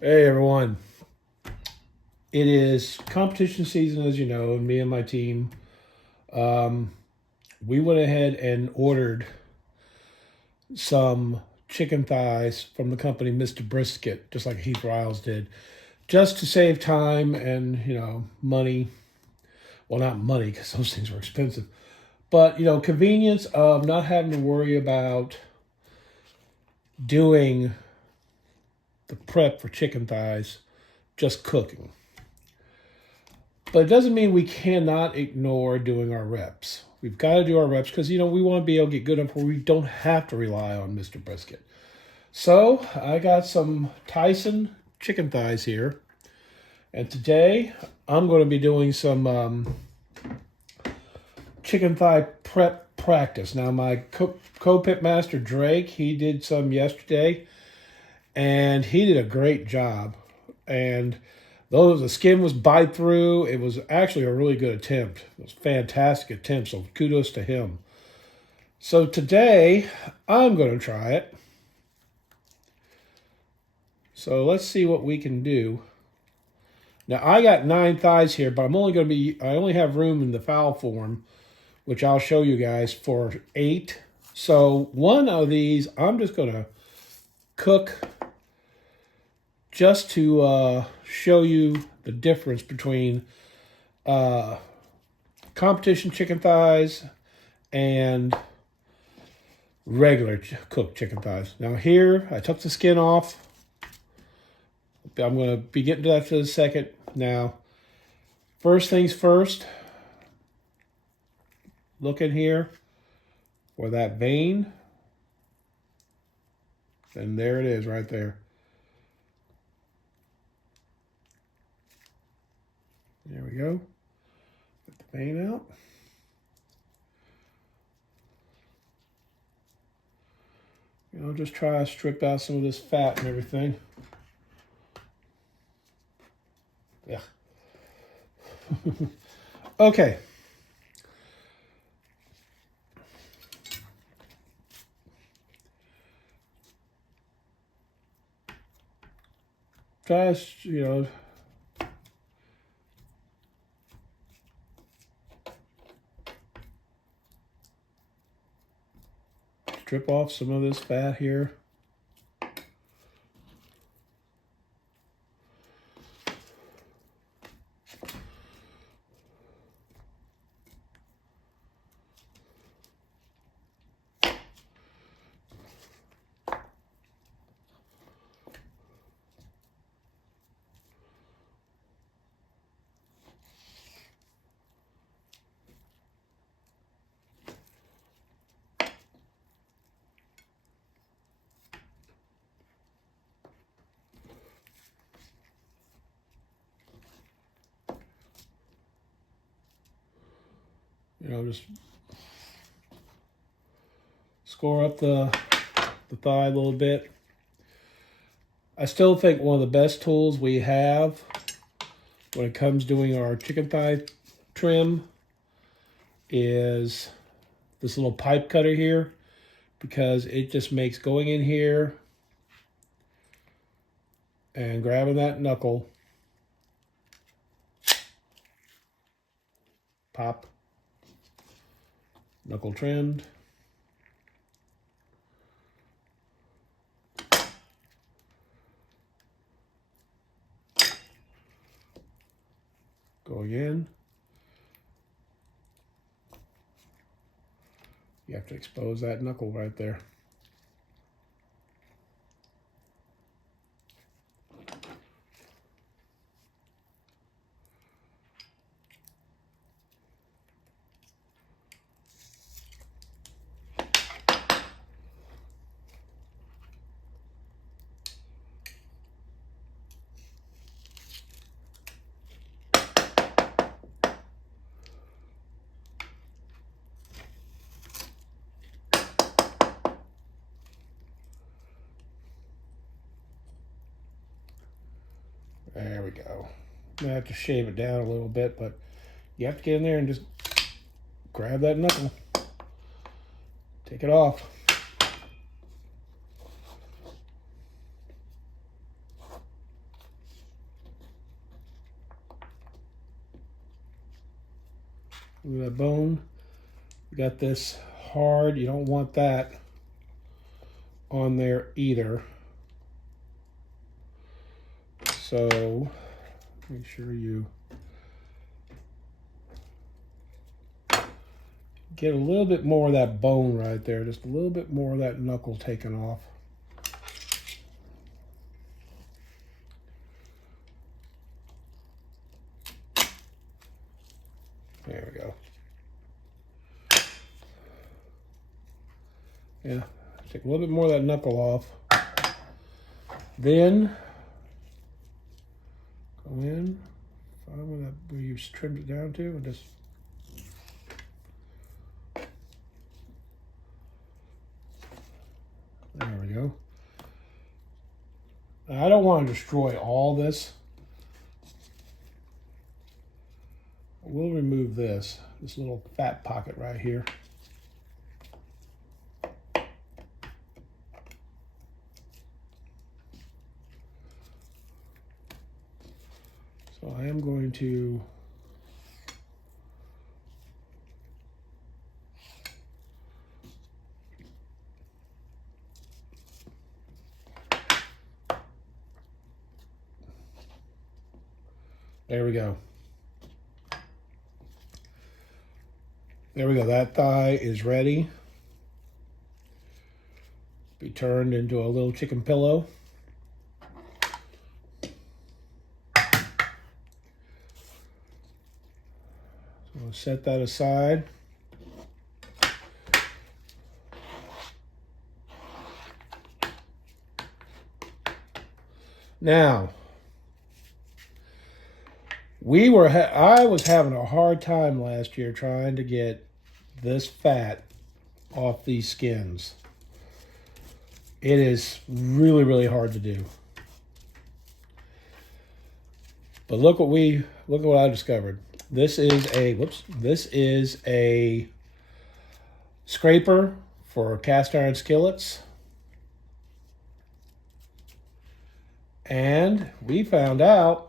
Hey everyone. It is competition season, as you know, and me and my team, um, we went ahead and ordered some chicken thighs from the company Mr. Brisket, just like Heath Riles did, just to save time and, money. Well, not money, because those things were expensive, but, convenience of not having to worry about doing the prep for chicken thighs, just cooking. But it doesn't mean we cannot ignore doing our reps. We've got to do our reps because, we want to be able to get good enough where we don't have to rely on Mr. Brisket. So I got some Tyson chicken thighs here. And today I'm going to be doing some chicken thigh prep practice. Now my co-pit master Drake, he did some yesterday and he did a great job. And though the skin was bite through, it was actually a really good attempt. It was a fantastic attempt, so kudos to him. So today, I'm going to try it. So let's see what we can do. Now, I got 9 thighs here, but I only have room in the fowl form, which I'll show you guys, for 8. So one of these, I'm just going to cook just to show you the difference between competition chicken thighs and regular cooked chicken thighs. Now here, I took the skin off. I'm going to be getting to that in a second. Now, first things first, look in here for that vein. And there it is right there. There we go. Get the vein out. I'll just try to strip out some of this fat and everything. Yeah. Okay. Try to, strip off some of this fat here. Just score up the thigh a little bit. I still think one of the best tools we have when it comes doing our chicken thigh trim is this little pipe cutter here, because it just makes going in here and grabbing that knuckle, pop, knuckle trimmed. Going in. You have to expose that knuckle right there. There we go. I'm gonna have to shave it down a little bit, but you have to get in there and just grab that knuckle. Take it off. Look at that bone. We got this hard. You don't want that on there either. So make sure you get a little bit more of that bone right there. Just a little bit more of that knuckle taken off. There we go. Yeah, take a little bit more of that knuckle off. Then go in, find where you trimmed it down to, and just there we go. Now, I don't want to destroy all this. We'll remove this little fat pocket right here. So I am going to there we go. There we go. That thigh is ready. Be turned into a little chicken pillow. So we'll set that aside. Now, I was having a hard time last year trying to get this fat off these skins. It is really, really hard to do. But look what I discovered. This is a scraper for cast iron skillets. And we found out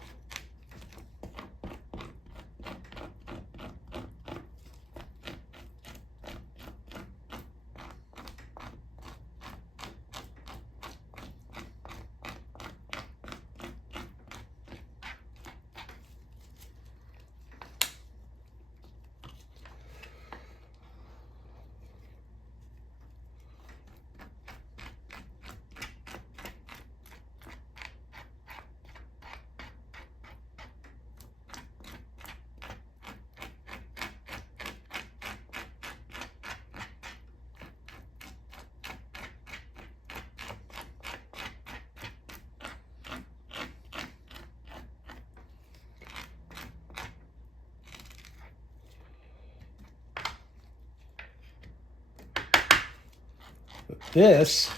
this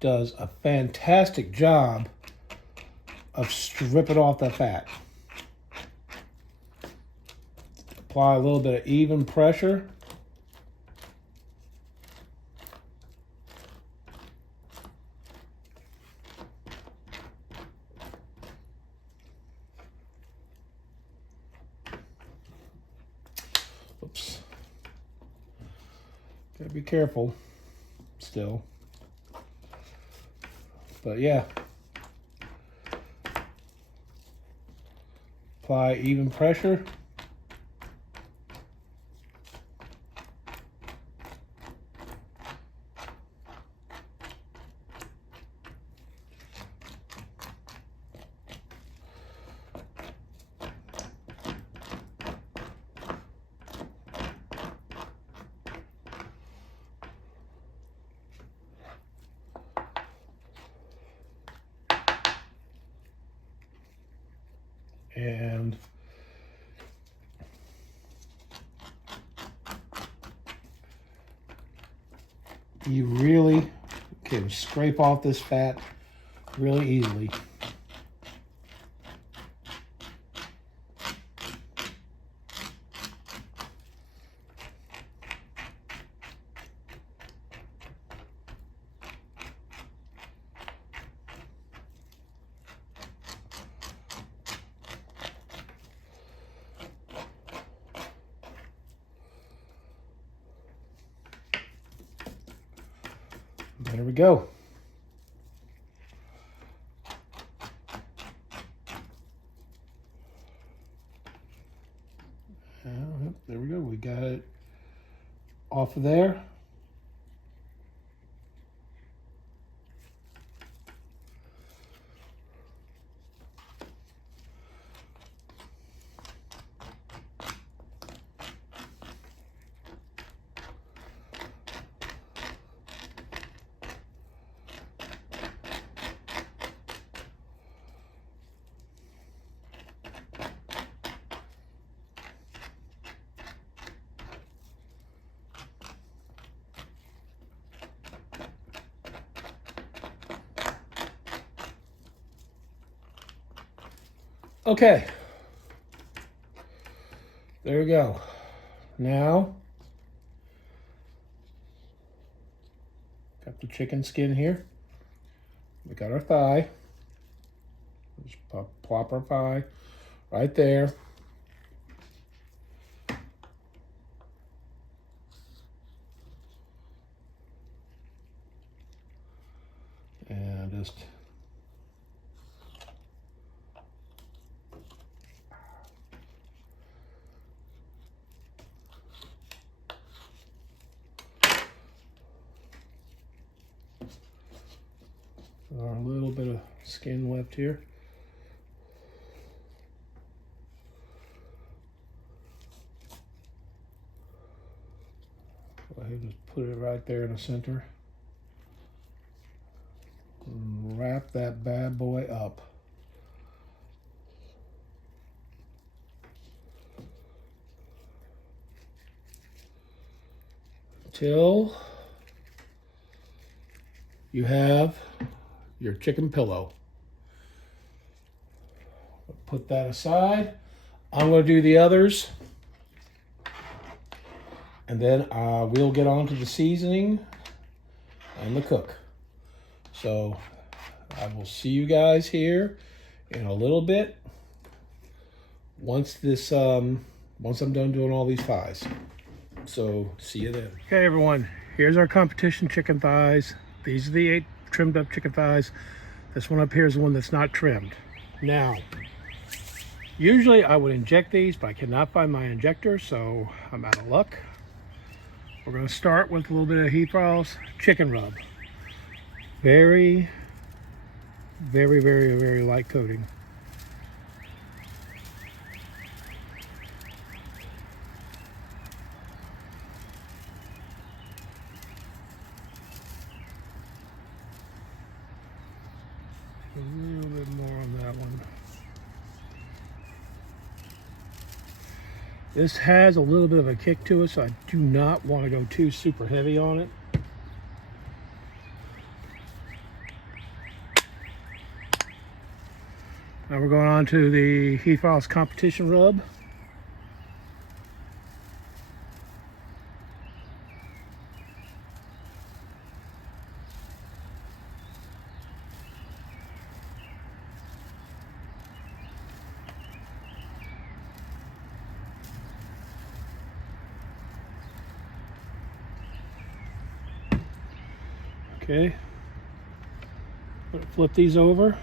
does a fantastic job of stripping off that fat. Apply a little bit of even pressure. Oops. Gotta be careful still. But yeah. Apply even pressure. And you really can scrape off this fat really easily. There we go. There we go. We got it off of there. Okay, there we go. Now, got the chicken skin here. We got our thigh. Just plop our thigh right there. And just a little bit of skin left here. Go ahead and just put it right there in the center. And wrap that bad boy up. Till you have your chicken pillow. Put that aside. I'm going to do the others. And then we'll get on to the seasoning and the cook. So I will see you guys here in a little bit once this once I'm done doing all these thighs. So see you then. Okay everyone, here's our competition chicken thighs. These are the 8 trimmed up chicken thighs. This one up here is the one that's not trimmed. Now, usually I would inject these, but I cannot find my injector, so I'm out of luck. We're going to start with a little bit of Heath Riles chicken rub. Very, very, very, very light coating. A little bit more on that one. This has a little bit of a kick to it, so I do not want to go too super heavy on it. Now we're going on to the Heath Riles competition rub. Okay, flip these over.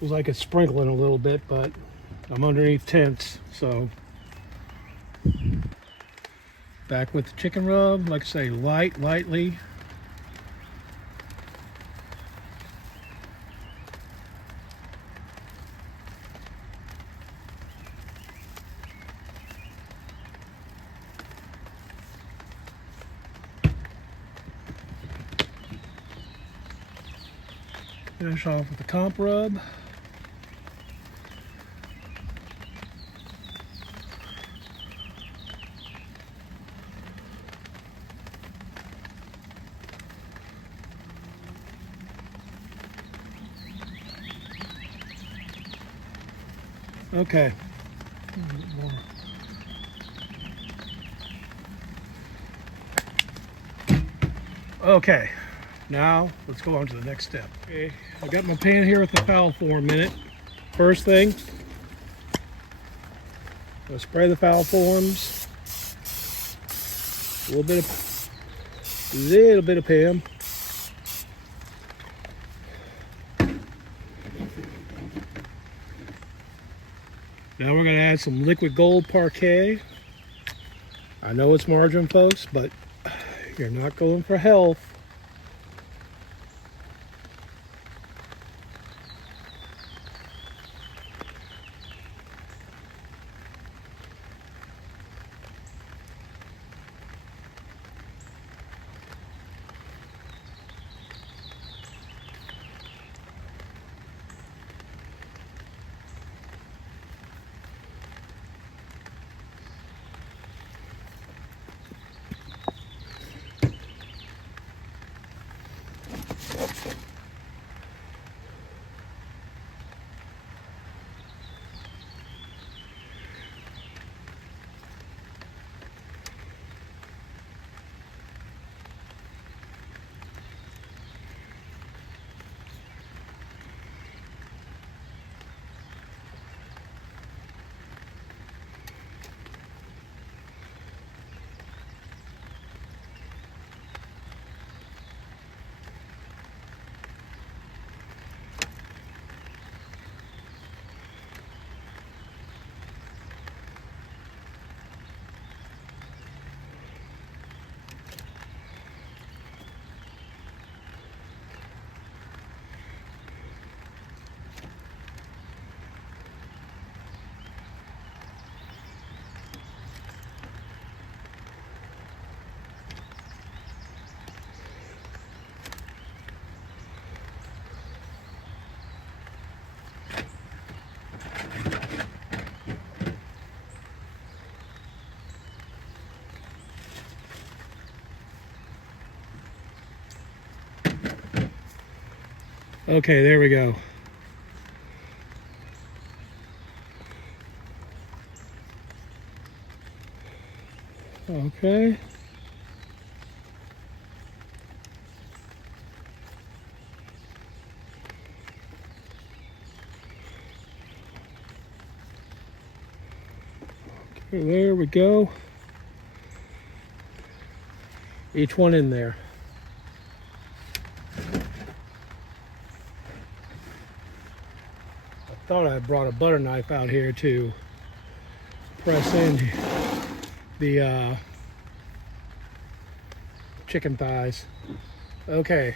Feels like it's sprinkling a little bit, but I'm underneath tents, so. Back with the chicken rub, like I say, lightly. Finish off with the comp rub. Okay. Okay, now let's go on to the next step. Okay, I got my pan here with the fowl form in it. First thing, I'm gonna spray the fowl forms. A little bit of Pam. Now we're gonna add some liquid gold Parkay. I know it's margarine, folks, but you're not going for health. Okay, there we go. Okay. Okay, there we go. Each one in there. I thought I brought a butter knife out here to press in the chicken thighs. Okay.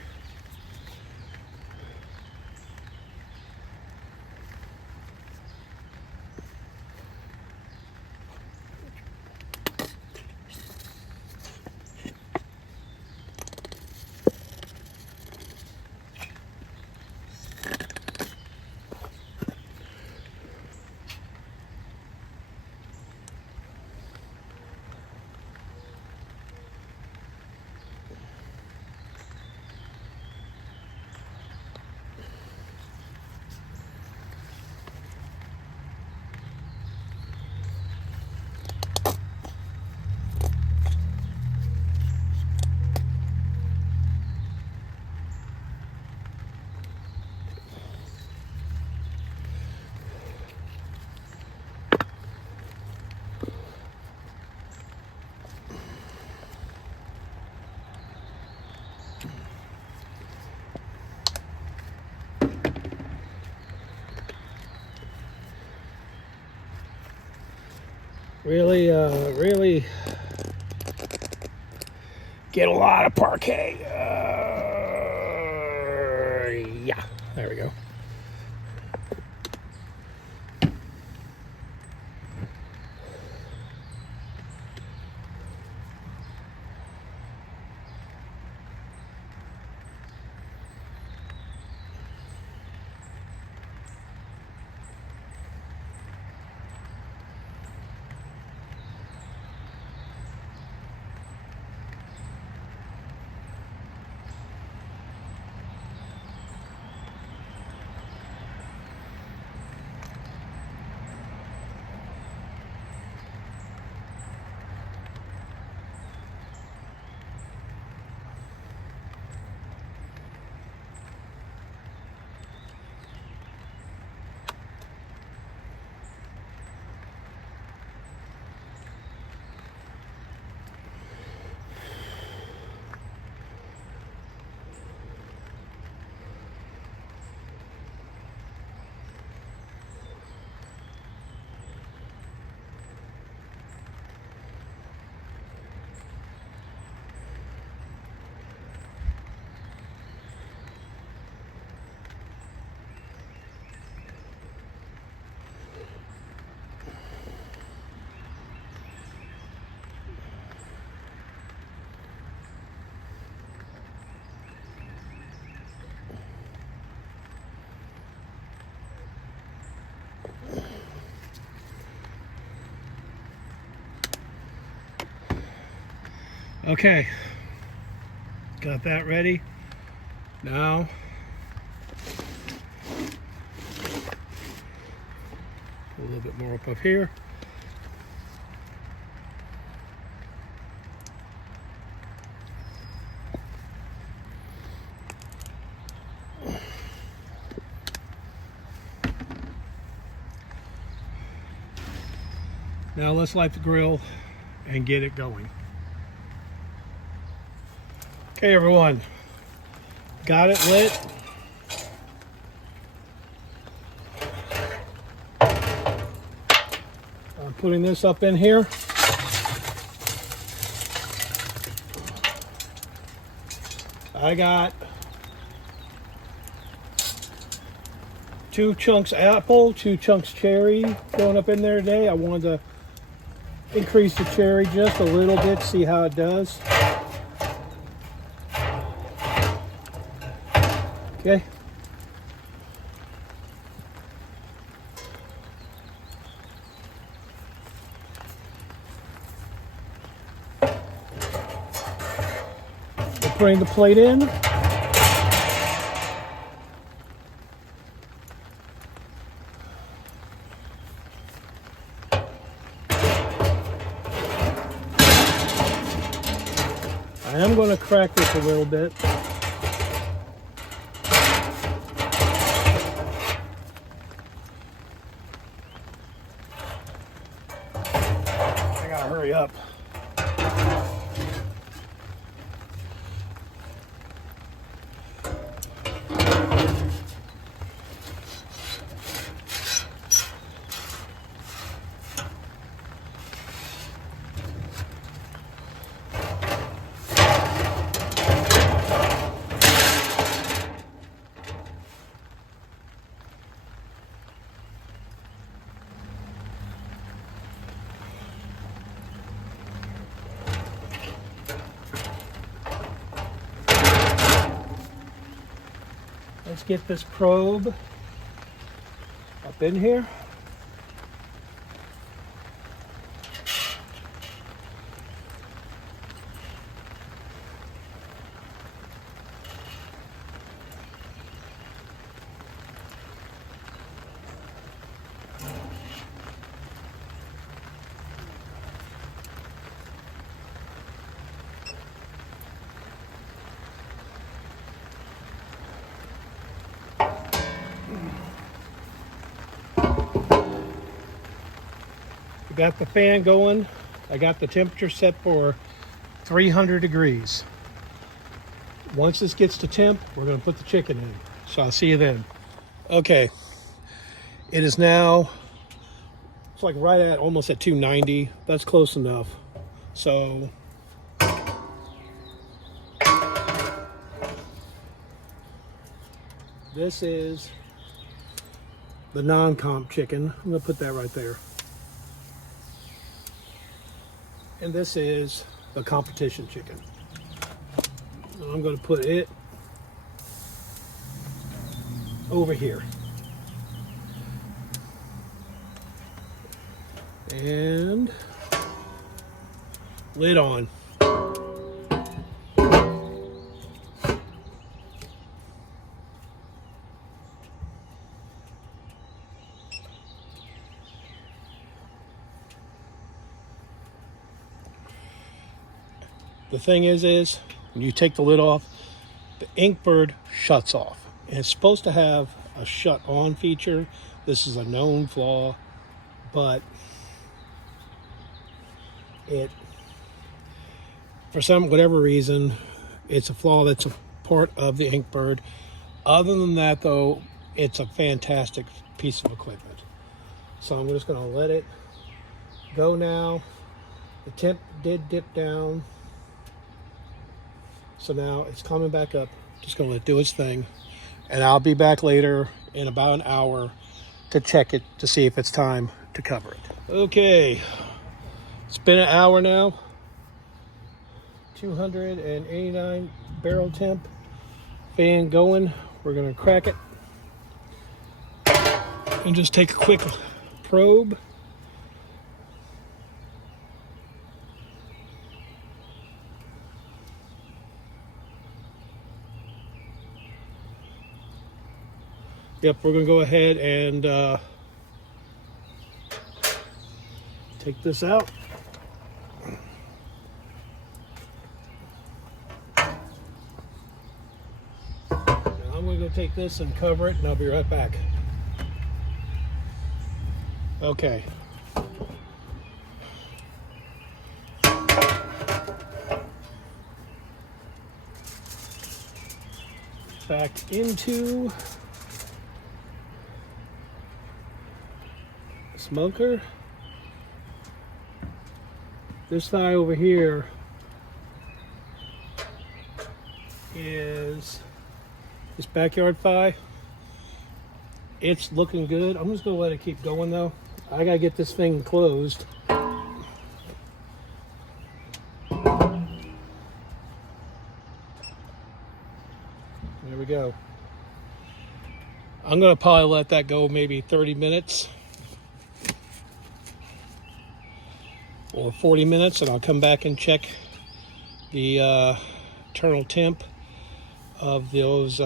Really get a lot of Parkay. Yeah, there we go. Okay, got that ready. Now, a little bit more up here. Now let's light the grill and get it going. Okay, everyone, got it lit. I'm putting this up in here. I got 2 chunks apple, 2 chunks cherry going up in there today. I wanted to increase the cherry just a little bit, see how it does. Okay. We're putting the plate in. I am going to crack this a little bit. I gotta hurry up. Let's get this probe up in here. We got the fan going. I got the temperature set for 300 degrees. Once this gets to temp, we're going to put the chicken in. So I'll see you then. Okay, it is now, it's like right at almost at 290. That's close enough. So this is the non-comp chicken. I'm going to put that right there. And this is the competition chicken. I'm going to put it over here. And lid on. The thing is when you take the lid off, the Inkbird shuts off. And it's supposed to have a shut on feature. This is a known flaw, but for whatever reason, it's a flaw that's a part of the Inkbird. Other than that though, it's a fantastic piece of equipment. So I'm just gonna let it go now. The temp did dip down. So now it's coming back up. Just gonna let it do its thing. And I'll be back later in about an hour to check it to see if it's time to cover it. Okay, it's been an hour now. 289 barrel temp. Fan going. We're gonna crack it. And just take a quick probe. Yep, we're gonna go ahead and take this out. Now I'm gonna go take this and cover it, and I'll be right back. Okay. Back into the smoker. This thigh over here is this backyard thigh. It's looking good. I'm just gonna let it keep going though. I gotta get this thing closed. There we go. I'm gonna probably let that go maybe 30 minutes or 40 minutes, and I'll come back and check the internal temp of those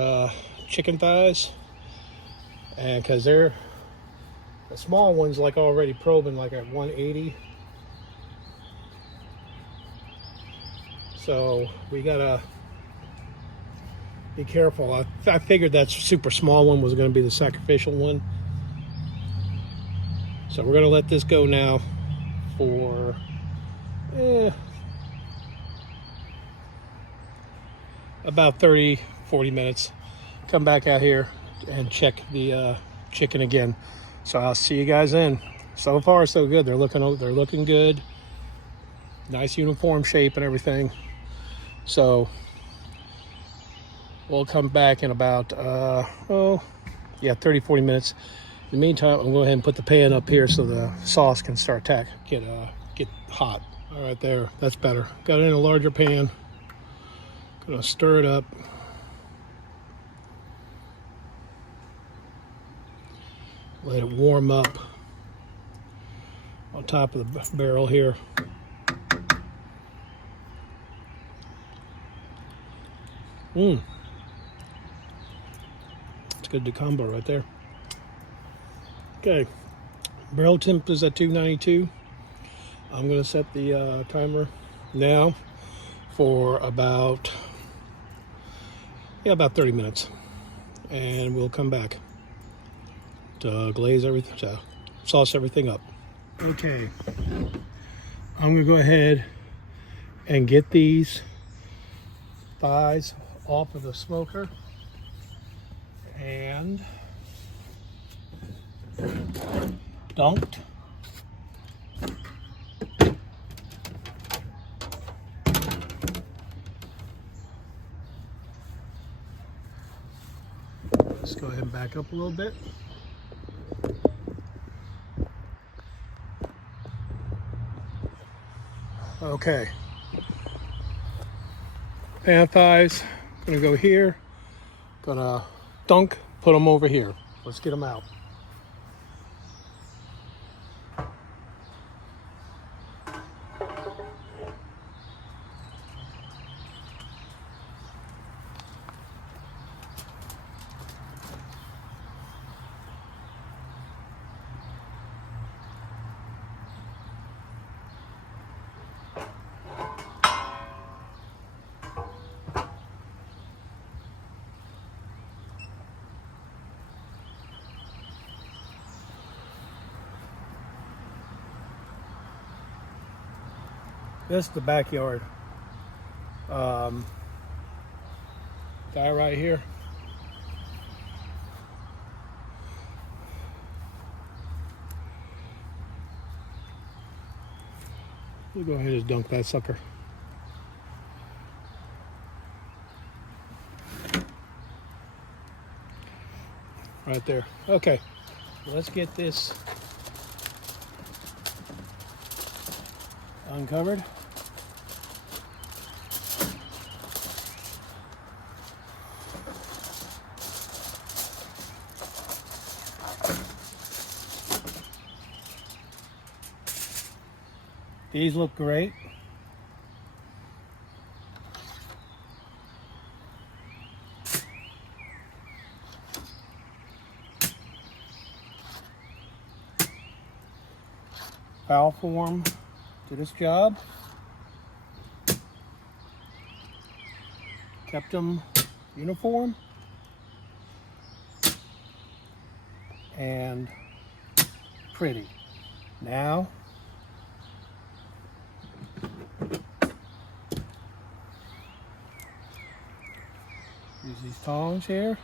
chicken thighs, and because they're the small ones, like already probing like at 180, so we gotta be careful. I figured that super small one was going to be the sacrificial one, so we're going to let this go now for about 30-40 minutes. Come back out here and check the chicken again. So I'll see you guys then. So far so good. They're looking good. Nice uniform shape and everything. So we'll come back in about 30-40 minutes. In the meantime, I'm going to go ahead and put the pan up here so the sauce can start get hot. All right, there, that's better. Got it in a larger pan. Gonna stir it up. Let it warm up on top of the barrel here. It's good to combo right there. Okay, barrel temp is at 292. I'm gonna set the timer now for about 30 minutes, and we'll come back to glaze everything, to sauce everything up. Okay, I'm gonna go ahead and get these thighs off of the smoker and dunked. Let's go ahead and back up a little bit. Okay, pan thighs, gonna go here, gonna dunk, put them over here. Let's get them out. This is the backyard guy right here. We'll go ahead and just dunk that sucker. Right there. Okay, let's get this uncovered. These look great. Fowl Form did its job. Kept them uniform and pretty. Now, use these tongs here.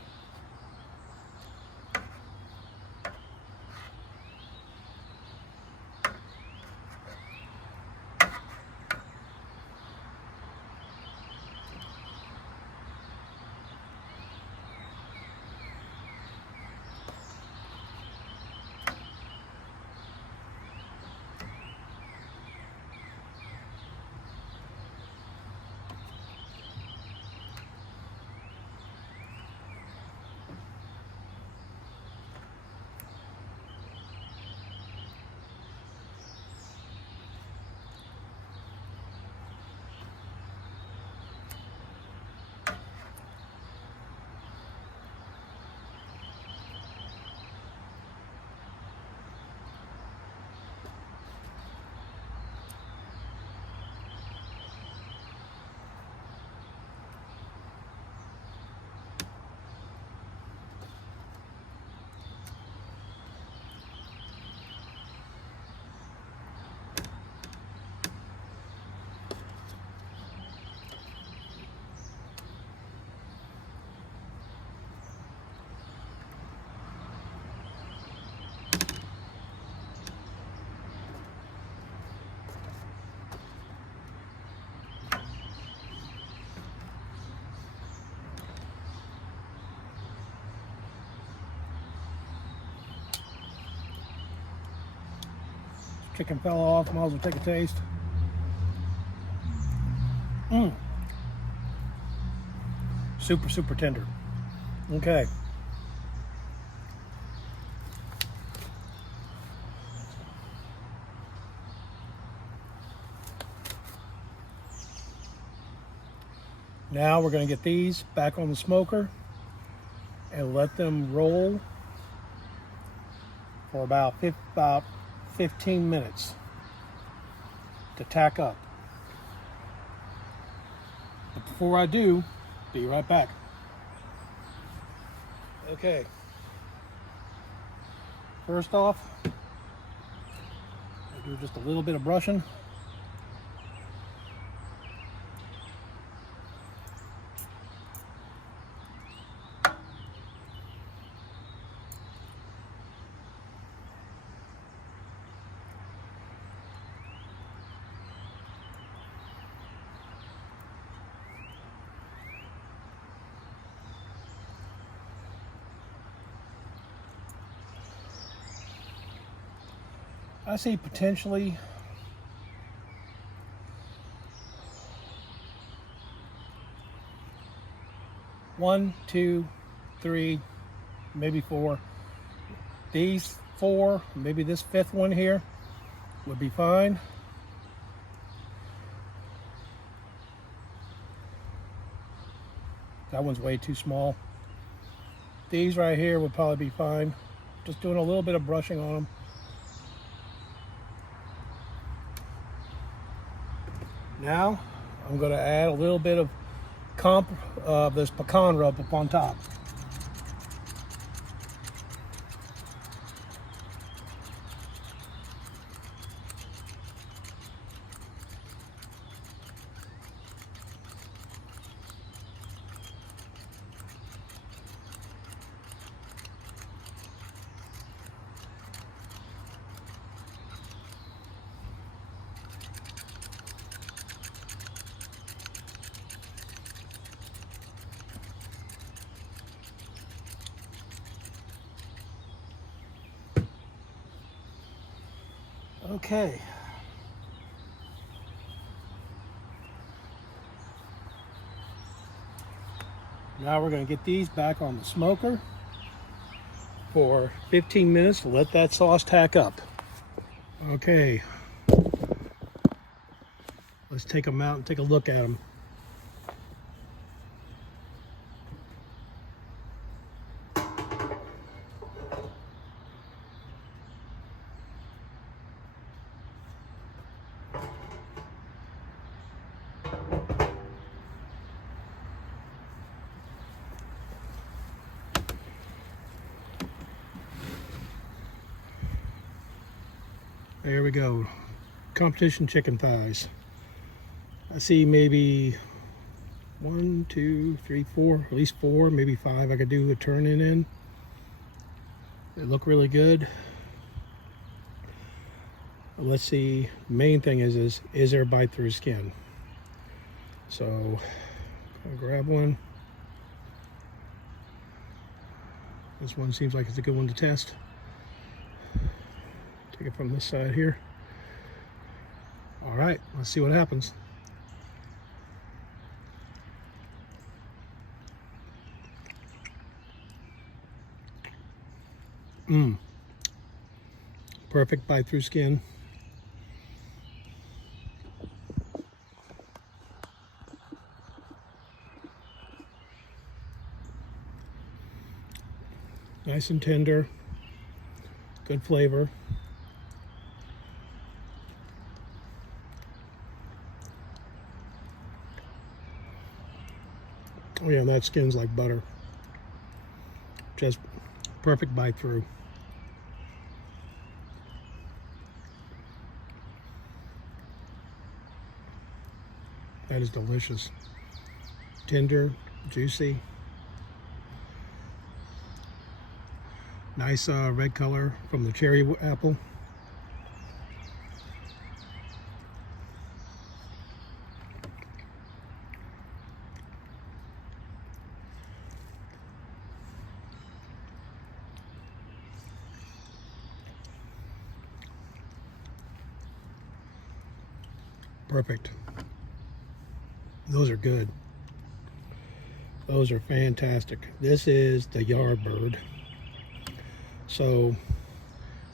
Chicken fell off, might as well take a taste. Super, super tender. Okay. Now we're going to get these back on the smoker and let them roll for about 15 minutes to tack up. But before I do, be right back. Okay. First off, I do just a little bit of brushing. I see potentially one, two, three, maybe four. These four, maybe this fifth one here would be fine. That one's way too small. These right here would probably be fine. Just doing a little bit of brushing on them. Now, I'm going to add a little bit of this pecan rub up on top. Okay. Now we're going to get these back on the smoker for 15 minutes to let that sauce tack up. Okay. Let's take them out and take a look at them. There we go. Competition chicken thighs. I see maybe 1, 2, 3, 4, at least 4, maybe 5 I could do a turn in. They look really good. Let's see, main thing is there a bite through skin? So I'll grab one. This one seems like it's a good one to test. Take it from this side here. All right, let's see what happens. Perfect bite through skin. Nice and tender. Good flavor. Oh yeah, and that skin's like butter. Just perfect bite through. That is delicious. Tender, juicy. Nice red color from the cherry apple. Perfect. Those are good. Those are fantastic. This is the yard bird. So,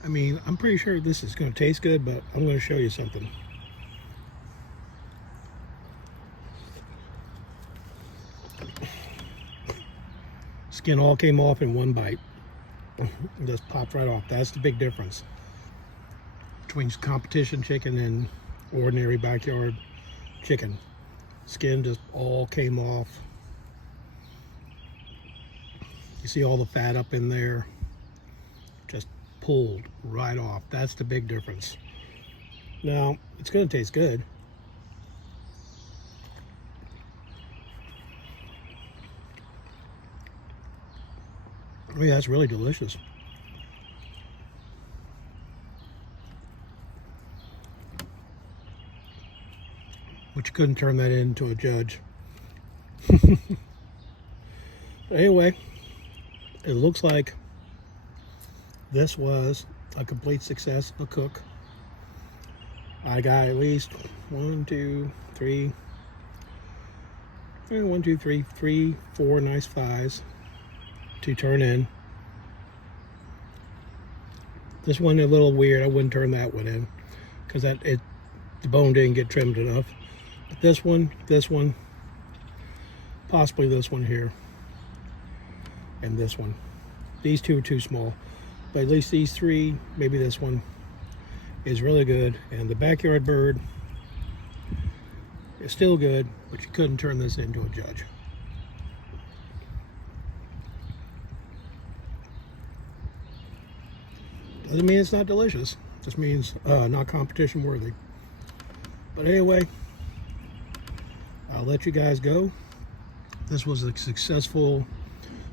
I mean, I'm pretty sure this is going to taste good, but I'm going to show you something. Skin all came off in one bite. Just popped right off. That's the big difference between competition chicken and ordinary backyard chicken. Skin just all came off. You see all the fat up in there, just pulled right off. That's the big difference. Now, it's going to taste good. Oh yeah, it's really delicious. But you couldn't turn that into a judge. Anyway, it looks like this was a complete success of a cook. I got at least 1, 2, 3, 4 nice thighs to turn in. This one a little weird. I wouldn't turn that one in because the bone didn't get trimmed enough. But this one, possibly this one here, and this one. These two are too small, but at least these 3, maybe this one, is really good. And the backyard bird is still good, but you couldn't turn this into a judge. Doesn't mean it's not delicious. Just means not competition worthy. But anyway, I'll let you guys go. This was a successful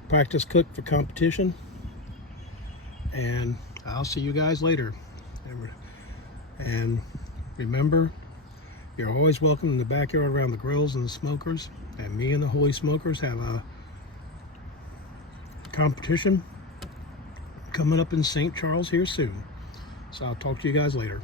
practice cook for competition, and I'll see you guys later. And remember, you're always welcome in the backyard around the grills and the smokers, and me and the Holy Smokers have a competition coming up in St. Charles here soon. So I'll talk to you guys later.